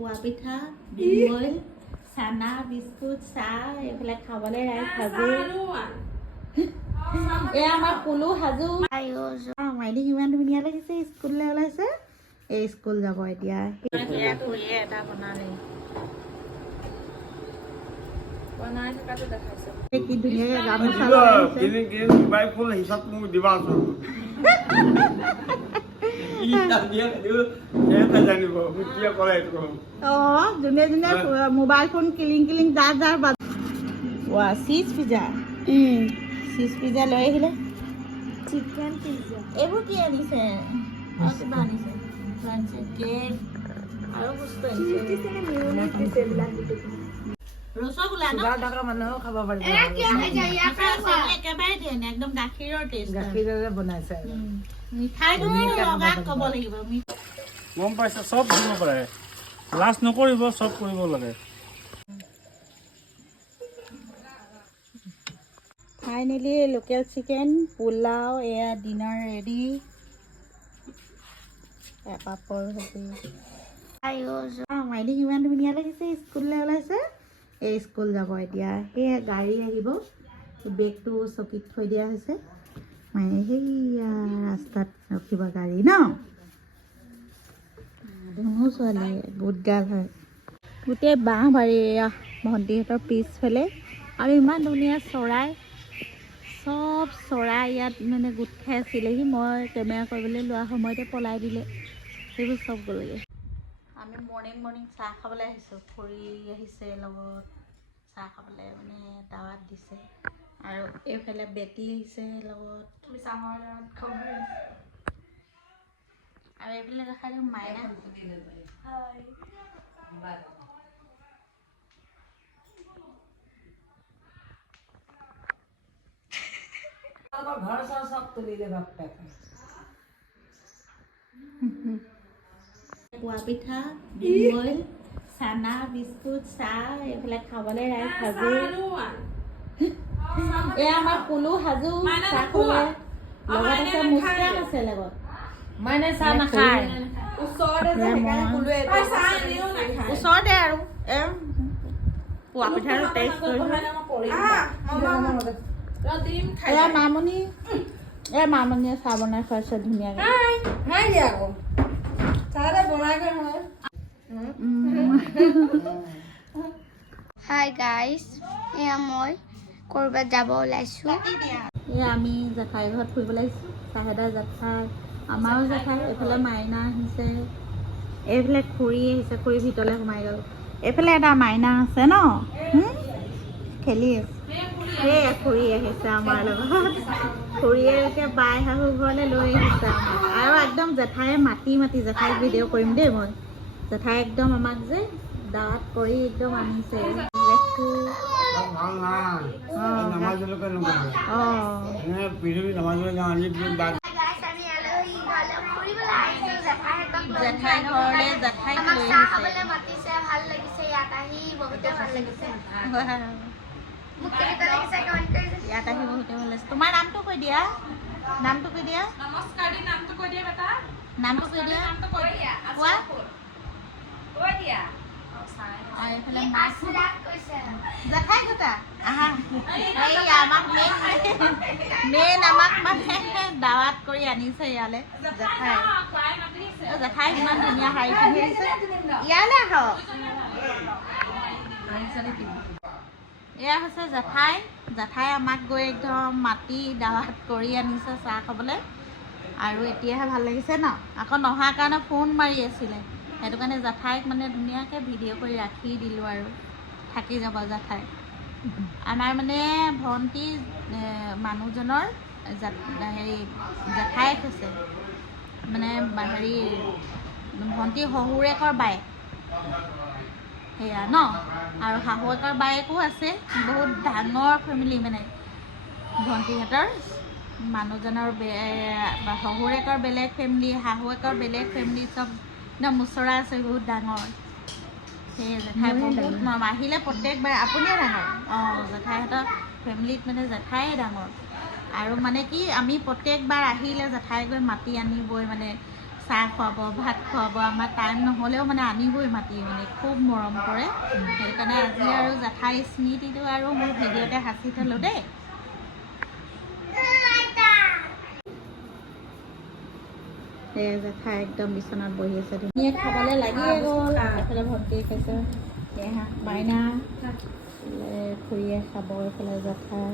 পোৱা পিঠা, ডিমবইল, চানা, বিস্কুট, চাহ এইফালে খাবলৈ ৰাইজ সাজু। এয়া আমাৰ পুলু সাজু। মাইনী কিমান ধুনীয়া লাগিছে, স্কুললৈ ওলাইছে। এই স্কুল যাব এতিয়া। সেয়া খুৰীয়ে এটা বনালে। কি ধুনীয়াকে গামোচা যোনে যোনে মোবাইল ফোন কিলিং কিলিং যাৰ যাৰ চীজ পিজ্জা চীজ পিজ্জা লৈ আহিলে। চিকেন পিজ্জা এইবোৰ কি আনিছে? কিবা আনিছে কেক আৰু বস্তু আনিছে। ৰসগোল্লা ন মানুহেও খাব পাৰিব। একেবাৰে দিয়ে একদম গাখীৰৰ টেষ্ট, গাখীৰেৰে বনাইছে। মিঠাইটো লগাত ক'ব লাগিব। গম পাইছে, চব দিব পাৰে, লাজ নকৰিব, চব কৰিব লাগে। ফাইনেলি লোকেল চিকেন, পোলাও, এয়া ডিনাৰ ৰেডি। পাপৰ ভাজি। মাইনী কিমান ধুনীয়া লাগিছে, স্কুললৈ ওলাইছে। এই স্কুল যাব এতিয়া। সেয়া গাড়ী আহিব, বেগটো চকীত থৈ দিয়া হৈছে। মাইনী সেইয়া ৰাস্তাত ৰখিব গাড়ী ন। ধুনু ছোৱালী গোট গাল হয়। গোটেই বাঁহ বাৰী ভণ্টিহঁতৰ পিছফালে আৰু ইমান ধুনীয়া চৰাই, চব চৰাই ইয়াত মানে গোট খাই আছিলেহি। মই কেমেৰা কৰিবলৈ লোৱা সময়তে পলাই দিলে, সেইবোৰ চব গ'লগৈ। আমি মৰ্ণিং চাহ খাবলৈ আহিছোঁ। খুৰী আহিছে লগত চাহ খাবলৈ, মানে দাৱাত দিছে। আৰু এইফালে বেটি আহিছে লগত, আৰু এইফালে দেখাই দিওঁ মাইনা। ঘৰ চব তুলিলে বাপেক। পোৱা পিঠা, ডিমবইল, চানা, বিস্কুট, চাহ এইফালে খাবলৈ ৰাইজ সাজু। এয়া আমাৰ পুলু সাজু চাহ খাবলৈ। লগত আছে মুস্কান আছে লগত। মানে চাহ নাখায়, ওচৰতে আৰু পোৱা পিঠাটো টেষ্ট কৰিছোঁ। এয়া মামনি, মামনিয়ে চাহ বনাই খুৱাইছে ধুনীয়াকৈ। হাই গাইজ, এয়া মই ক'ৰবাত যাব ওলাইছোঁ। এয়া আমি জেঠাই ঘৰত ফুৰিবলৈ আহিছোঁ। চাহেদা জেঠাই, আমাৰো জেঠাই। এইফালে মাইনা আহিছে, এইফালে খুৰী আহিছে। খুৰী ভিতৰলৈ সোমাই গ'ল। এইফালে এটা মাইনা আছে ন, খেলি আছে। সেয়ে খুৰী আহিছে আমাৰ লগত। খুৰীয়ে এতিয়া বাই শাহু ঘৰলৈ লৈ আহিছে আমাক। আৰু একদম জেঠায়ে মাতি জেঠাইক ভিডিঅ' কৰিম দেই মই। জেঠাই একদম আমাক যে দাঁত কৰি একদম আনিছে। জেঠাই ঘৰলৈ জেঠাইক লৈ আহিছে। মাতিছে, ভাল লাগিছে ইয়াত আহি, বহুতে ভাল লাগিছে। ইয়াত আহি বহুতে ভাল লাগিছে। তোমাৰ নামটো কৈ দিয়া, নামটো কৈ দিয়া। নমস্কাৰ দি নামটো কৈ দিয়া বেটা। নামটো কৈ দিয়া। কোৱা। কৈ দিয়া। এইফালে মাছ জেঠাই দুটা আহা। এই আমাক মেইন আমাক মানে দাৱাত কৰি আনিছে ইয়ালৈ জেঠাই। জেঠাই ইমান ধুনীয়া শাৰী পিন্ধি আহিছে। ইয়ালৈ আহক। এয়া হৈছে জেঠাই। জেঠাই আমাক গৈ একদম মাতি দাৱাত কৰি আনিছে চাহ খাবলৈ। আৰু এতিয়াহে ভাল লাগিছে ন। আকৌ নহাৰ কাৰণে ফোন মাৰি আছিলে, সেইটো কাৰণে জেঠাইক মানে ধুনীয়াকৈ ভিডিঅ' কৰি ৰাখি দিলোঁ আৰু থাকি যাব জেঠাই। আমাৰ মানে ভণ্টি মানুহজনৰ হেৰি জেঠাইক হৈছে, মানে হেৰি ভণ্টি শহুৰেকৰ বায়েক সেয়া ন। আৰু শাহুৱেকৰ বায়েকো আছে। বহুত ডাঙৰ ফেমিলি মানে ভণ্টিহঁতৰ। মানুহজনৰ শহুৰেকৰ বেলেগ ফেমিলি, শাহুৱেকৰ বেলেগ ফেমিলি, চব একদম ওচৰা আছে, বহুত ডাঙৰ। সেই জেঠাই বহুত মৰম। আহিলে প্ৰত্যেকবাৰ আপুনিয়ে ডাঙৰ। জেঠাইহঁতৰ ফেমিলিত মানে জেঠাইয়ে ডাঙৰ। আৰু মানে কি আমি প্ৰত্যেকবাৰ আহিলে জেঠাই গৈ মাতি আনিবই, মানে চাহ খুৱাব, ভাত খুৱাব, আমাৰ টাইম নহ'লেও মানে আনিবই মাতি, মানে খুব মৰম কৰে। সেইকাৰণে আজি আৰু জেঠাই স্মৃতিটো আৰু মোৰ ভিডিঅ'তে সাঁচি থ'লোঁ দেই। সেয়া জেঠাই একদম বিচনাত বহি আছে, ধুনীয়া খাবলৈ লাগিয়ে গ'ল। এফালে ভণ্টিয়ে খাইছে, সেয়া মাইনা, খুৰীয়ে খাব, এইফালে জেঠাই।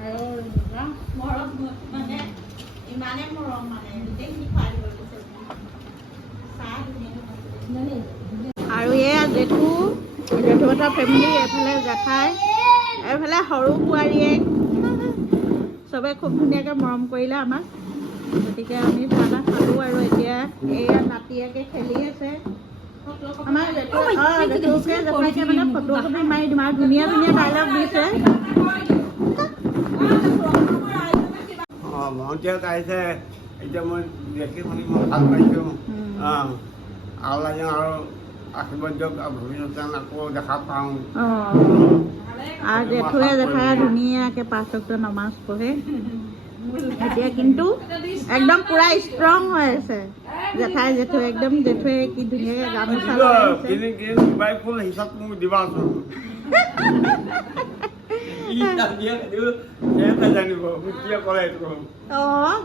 আৰু মৰম মানে ইমানে মৰম মানে গোটেইখিনি খুৱাই লৈ গৈছে। আৰু এয়া জেঠুহঁতৰ ফেমিলি, এইফালে জেঠাই, এইফালে সৰু বোৱাৰীয়েক, চবে খুব ধুনীয়াকৈ মৰম কৰিলে আমাক। গতিকে আমি চাহ খালোঁ আৰু এতিয়া এয়া নাতিয়েকে খেলি আছে। আমাৰ জেঠুকে জেঠাইকে মানে ফটো কপি মাৰি দিম আৰু ধুনীয়া ধুনীয়া ডাইলগ দিছে। ভণ্টিহঁত আহিছে, এতিয়া মই দেখি শুনি মই ভাল পাইছোঁ। আল্লাহ যেন আৰু আশীৰ্বাদ দিয়ক, ভৱিষ্যতে আকৌ দেখা পাওঁ। আৰু জেঠুৱে জেঠাই ধুনীয়াকৈ 5 ওয়াক্ত নামাজ পঢ়ে। এতিয়া কিন্তু একদম পুৰা ষ্ট্ৰং হৈ আছে জেঠাই জেঠুৱে, একদম জেঠুৱে কি ধুনীয়াকৈ গামোচা ফুল হিচাপ মোক দিবাচোন।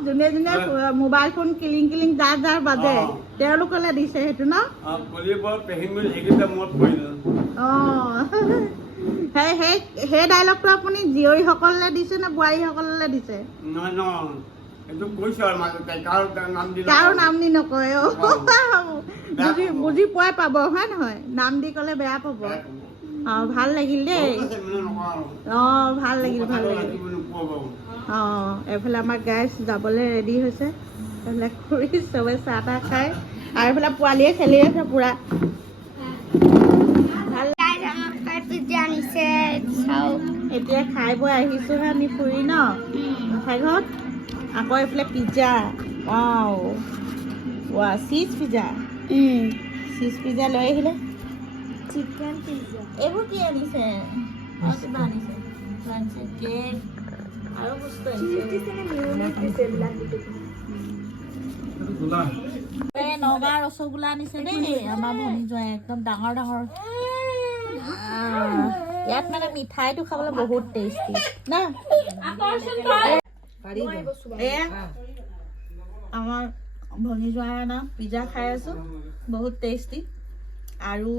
যোনে যোনে মোবাইল ফোন কিলিং কিলিং যাৰ যাৰ বাজে তেওঁলোকলৈ দিছে সেইটো ন। সেই ডাইলগটো আপুনি জীয়ৰীসকললৈ দিছে নে বোৱাৰীসকললৈ দিছে? কাৰো নাম দি নকয়। বুজি পোৱাই পাব হয় নহয়, নাম দি ক'লে বেয়া পাব। ভাল লাগিল দেই। ভাল লাগিল ভাল লাগিল। এইফালে আমাৰ গাইজ যাবলৈ ৰেডি হৈছে, এইফালে খুৰী চবে চাহ তাহ খায়, আৰু এইফালে পোৱালীয়ে খেলি আছে পুৰা। এতিয়া খাই বৈ আহিছোঁহে আমি ফুৰি ন জেঠাই ঘৰত। আকৌ এইফালে pizza, cheese pizza, cheese pizza লৈ আহিলে। চিকেন পিজ্জা এইবোৰ কি আনিছে? কিবা আনিছে, কেক আৰু বস্তু আনিছে। নগাঁও ৰসগোল্লা আনিছে দেই আমাৰ ভনী জোঁৱাই, একদম ডাঙৰ ডাঙৰ। ইয়াত মানে মিঠাইটো খাবলৈ বহুত টেষ্টি না। এয়া আমাৰ ভনী জোঁৱাই না পিজ্জা খাই আছোঁ, বহুত টেষ্টি। আৰু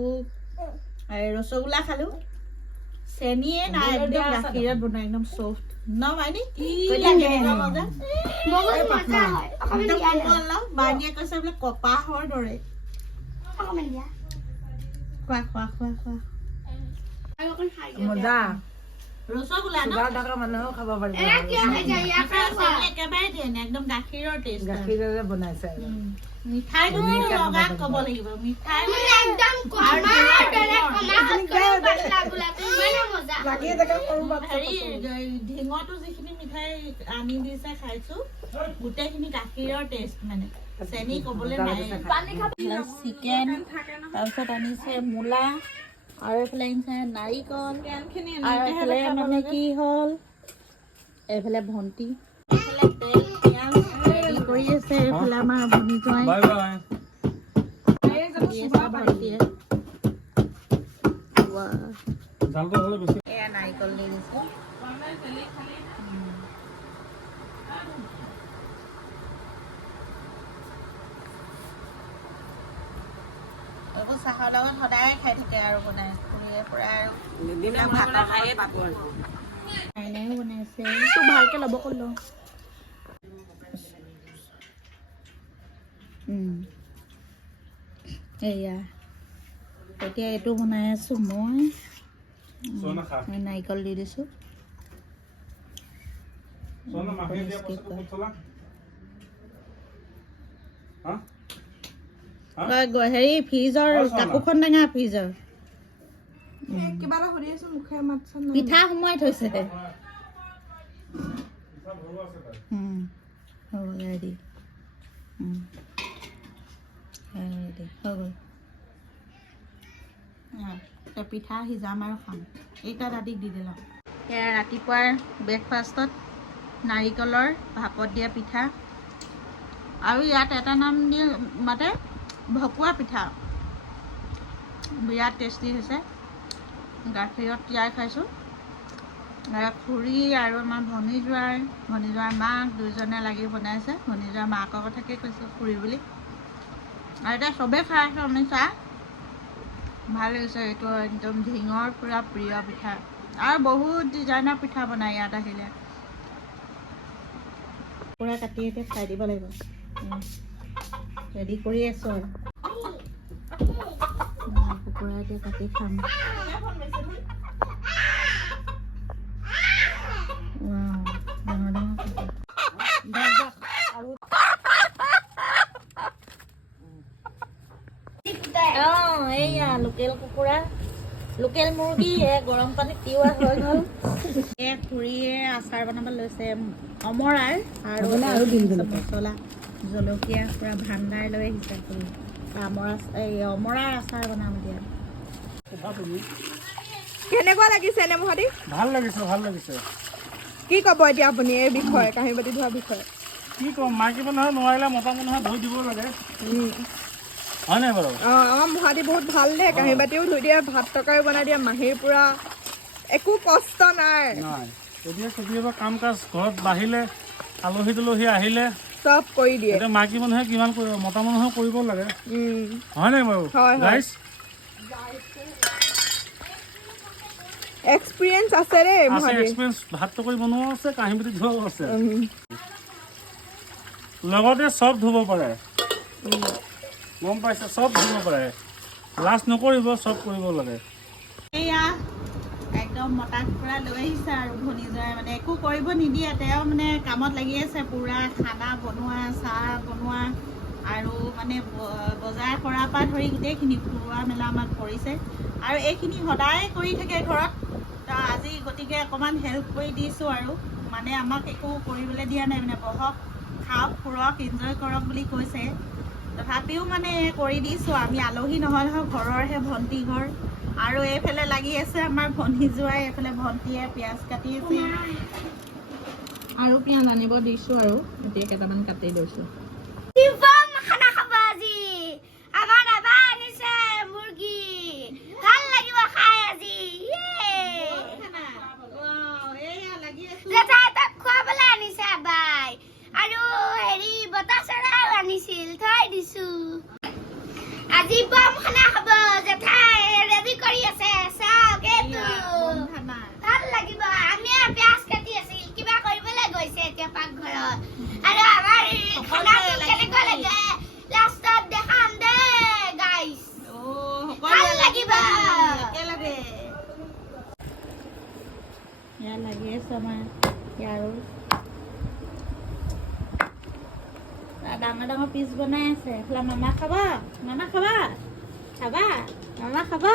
ৰসগোল্লা খালোঁ, চেনিয়ে নাই, একদম গাখীৰত বনোৱা, একদম চফ্ট ন মাইনী। মাইনীয়ে কৈছে বোলে কপাহৰ দৰে। খোৱা খোৱা খোৱা খোৱা মজা। ৰসগোল্লা ন মানুহেও খাব পাৰিব, একেবাৰে দিয়ে নে, একদম গাখীৰৰ টেষ্ট। গাখীৰেৰে বনাইছে। মিঠাইটো লগাত ক'ব লাগিব, মিঠাই হেৰি ঢিঙতো যিখিনি মিঠাই আনি দিছে খাইছো, গোটেইখিনি গাখীৰৰ টেষ্ট, মানে চেনি ক'বলৈ নাই। চিকেন, তাৰপিছত আনিছে মূলা, আৰু এইফালে আনিছে নাৰিকল, আৰু এইফালে মানে কি হ'ল, এইফালে ভণ্টি, এইফালে তেল পিঁয়াজ ৰেডি কৰি আছে, এইফালে আমাৰ ভনী জোঁৱাই ভণ্টিয়ে এয়া নাৰিকল দি দিছে। এইবোৰ চাহৰ লগত সদায় খাই থাকে আৰু বনাই পুৰা আৰু মাইনাইও বনাইছে। তোক ভালকে ল'ব ক'ল ল। এয়া এতিয়া এইটো বনাই আছোঁ মই, নাৰিকল দি দিছোঁ। হেৰি ফ্ৰিজৰ কাপোৰখন টেঙা, ফ্ৰিজৰ কিবা এটা সুধি আছো, মুখে মাত পিঠা সোমাই থৈছে। হ'ব ৰেডি, হৈ গ'ল। এতিয়া পিঠা সিজাম আৰু খাম। এইটা দাদিক দি দিলোঁ। এয়া ৰাতিপুৱাৰ ব্ৰেকফাষ্টত নাৰিকলৰ ভাপত দিয়া পিঠা আৰু ইয়াত এটা নাম দি মাতে ভকুৱা পিঠা। বিৰাট টেষ্টি হৈছে। গাখীৰত তিয়াই খাইছোঁ। খুৰী আৰু আমাৰ ভনীজোৱাৰ মাক দুইজনে লাগি বনাইছে। ভনীজোৱাৰ মাকৰ কথাকে কৈছোঁ খুৰী বুলি। আৰু এতিয়া চবেই খাই আছে আমি চাহ। ভাল লাগিছে। এইটো একদম ঢিঙৰ পূৰা প্ৰিয় পিঠা। আৰু বহুত ডিজাইনৰ পিঠা বনাই ইয়াত আহিলে। পূৰা কাটি এতিয়া খাই দিব লাগিব। ৰেডি কৰি আছোঁ আৰু কুকুৰা এতিয়া কাটি খাম। ডাঙৰ ডাঙৰ এইয়া লোকেল কুকুৰা, লোকেল মুৰ্গী গৰম পানীত তিওৱা হৈ গ'ল। খুৰীয়ে আচাৰ বনাব লৈছে অমৰাৰ আৰু মছলা জলকীয়া পূৰা ভাণ্ডাৰ লৈ আহিছে খুৰী। অমৰাৰ আচাৰ বনাম দিয়া। কেনেকুৱা লাগিছে এনে মহাদেৱ? ভাল লাগিছে। কি ক'ব এতিয়া আপুনি এই বিষয়ে, কাঁহী বাতি ধোৱাৰ বিষয়ে? কি ক'ম, মাইকী মানুহে নোৱাৰিলে মতা মানুহে ধুই দিব লাগে, হয় নাই বাৰু? আমাৰ মহাদেৱ বহুত ভাল দেই। কাঁহী বাতিও ধুই দিয়ে, ভাত তৰকাৰী বনাই দিয়ে, মাহীৰ পৰা একো কষ্ট নাই। এতিয়া কেতিয়াবা কাম কাজ ঘৰত বাঢ়িলে, আলহী তুলহী আহিলে চব কৰি দিয়ে। এতিয়া মাইকী মানুহে কিমান কৰিব, মতা মানুহেও কৰিব লাগে, হয় নাই বাৰু? গাইজ এক্সপিৰিয়েঞ্চ আছে দেই মহাদেৱ। এক্সপিৰিয়েঞ্চ, ভাত তৰকাৰী বনোৱাও আছে, কাঁহী বাতি ধোৱাও আছে, লগতে চব ধুব পাৰে। গম পাইছে? চব ধুব পাৰে, লাজ নকৰিব, চব কৰিব লাগে। এয়া একদম মতা কুকুৰা লৈ আহিছে আৰু ভনীজোৱাই মানে একো কৰিব নিদিয়ে। তেওঁ মানে কামত লাগি আছে পূৰা, খানা বনোৱা, চাহ বনোৱা আৰু মানে বজাৰ কৰাৰ পৰা ধৰি গোটেইখিনি খুওৱা মেলা আমাক কৰিছে। আৰু এইখিনি সদায় কৰি থাকে ঘৰত। আজি গতিকে অকণমান হেল্প কৰি দিছোঁ আৰু মানে আমাক একো কৰিবলৈ দিয়া নাই, মানে বহক, খাওক, ফুৰক, এনজয় কৰক বুলি কৈছে। তথাপিও মানে কৰি দিছোঁ। আমি আলহী নহয় ঘৰৰহে ভণ্টি ঘৰ। আৰু এইফালে লাগি আছে আমাৰ ভনীজোৱাই, এইফালে ভণ্টিয়ে পিঁয়াজ কাটি আছে আৰু পিঁয়াজ আনিব দিছোঁ আৰু এতিয়া কেইটামান কাটি লৈছোঁ। খানা খাব আজি আমাৰ দাদা আনিছে মুৰ্গী, ভাল লাগিব খাই আজি। জেঠাই তাক খুৱাবলৈ আনিছে বাই, আৰু হেৰি বতাহ চৰাইও আনিছিল, থৈ দিছো। আজি বম খানা খাব জেঠাই ৰেডি কৰি আছে। চাওক এইটো ভাল লাগিব। আমি আৰু পিঁয়াজ কাটি আছিল, কিবা কৰিবলৈ গৈছে এতিয়া পাকঘৰত। আৰু আমাৰ খানাটো কেনেকুৱা লাগে লাষ্টত দেখাম দেই গাইছ। ভাল লাগিব একেলগে এয়া লাগি আছে আমাৰ ইয়াৰো ডাঙৰ ডাঙৰ পিচ বনাই আছে। এইফালে মামা খাবা, মামা খাবা, মামা খাবা।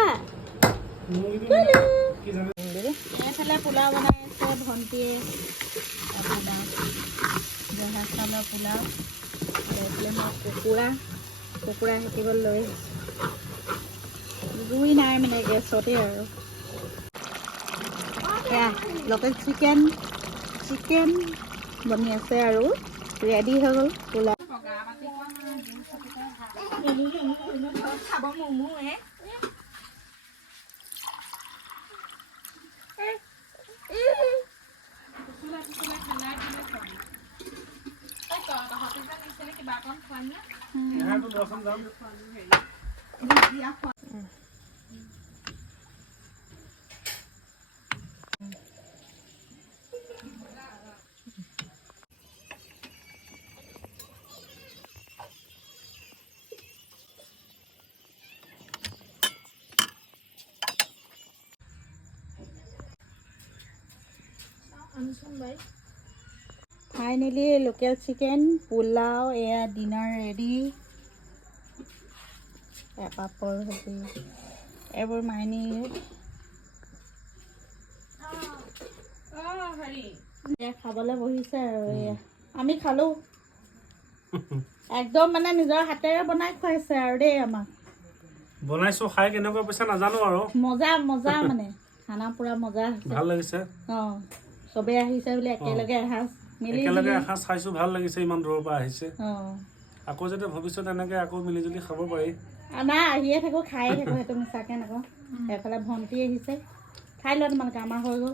এইফালে পোলাও বনাই আছে ভণ্টিয়ে, জহা চাউলৰ পোলাও। এইফালে মই কুকুৰা শিকিব লৈ জুই নাই মানে গেছতে আৰু এয়া লোকেল চিকেন বনি আছে আৰু ৰেডি হৈ গ'ল পোলাও। খাব মমোৱে ফাইনেলি লোকেল চিকেন পোলাও এয়া ডিনাৰ ৰেডি। পাপৰ ভাজি এইবোৰ মাইনী খাবলৈ বহিছে আৰু এয়া আমি খালো। একদম মানে নিজৰ হাতেৰে বনাই খুৱাইছে আৰু দেই আমাক। বনাইছো খাই কেনেকুৱা পইচা নাজানো আৰু মজা মজা মানে খানা পুৰা মজা হৈছে ভাল লাগিছে অঁ চবেই আহিছে বুলি একেলগে এসাঁজ মিলি একেলগে এসাঁজ খাইছো ভাল লাগিছে ইমান দূৰৰ পৰা আহিছে অঁ আকৌ যাতে ভৱিষ্যত এনেকে আকৌ মিলি জুলি খাব পাৰি নাই আহিয়ে থাকোঁ খায়ে থাকোঁ সেইটো মিছাকৈ নকওঁ এইফালে ভণ্টি আহিছে খাই লোৱা তোমালোকে আমাৰ হৈ গ'ল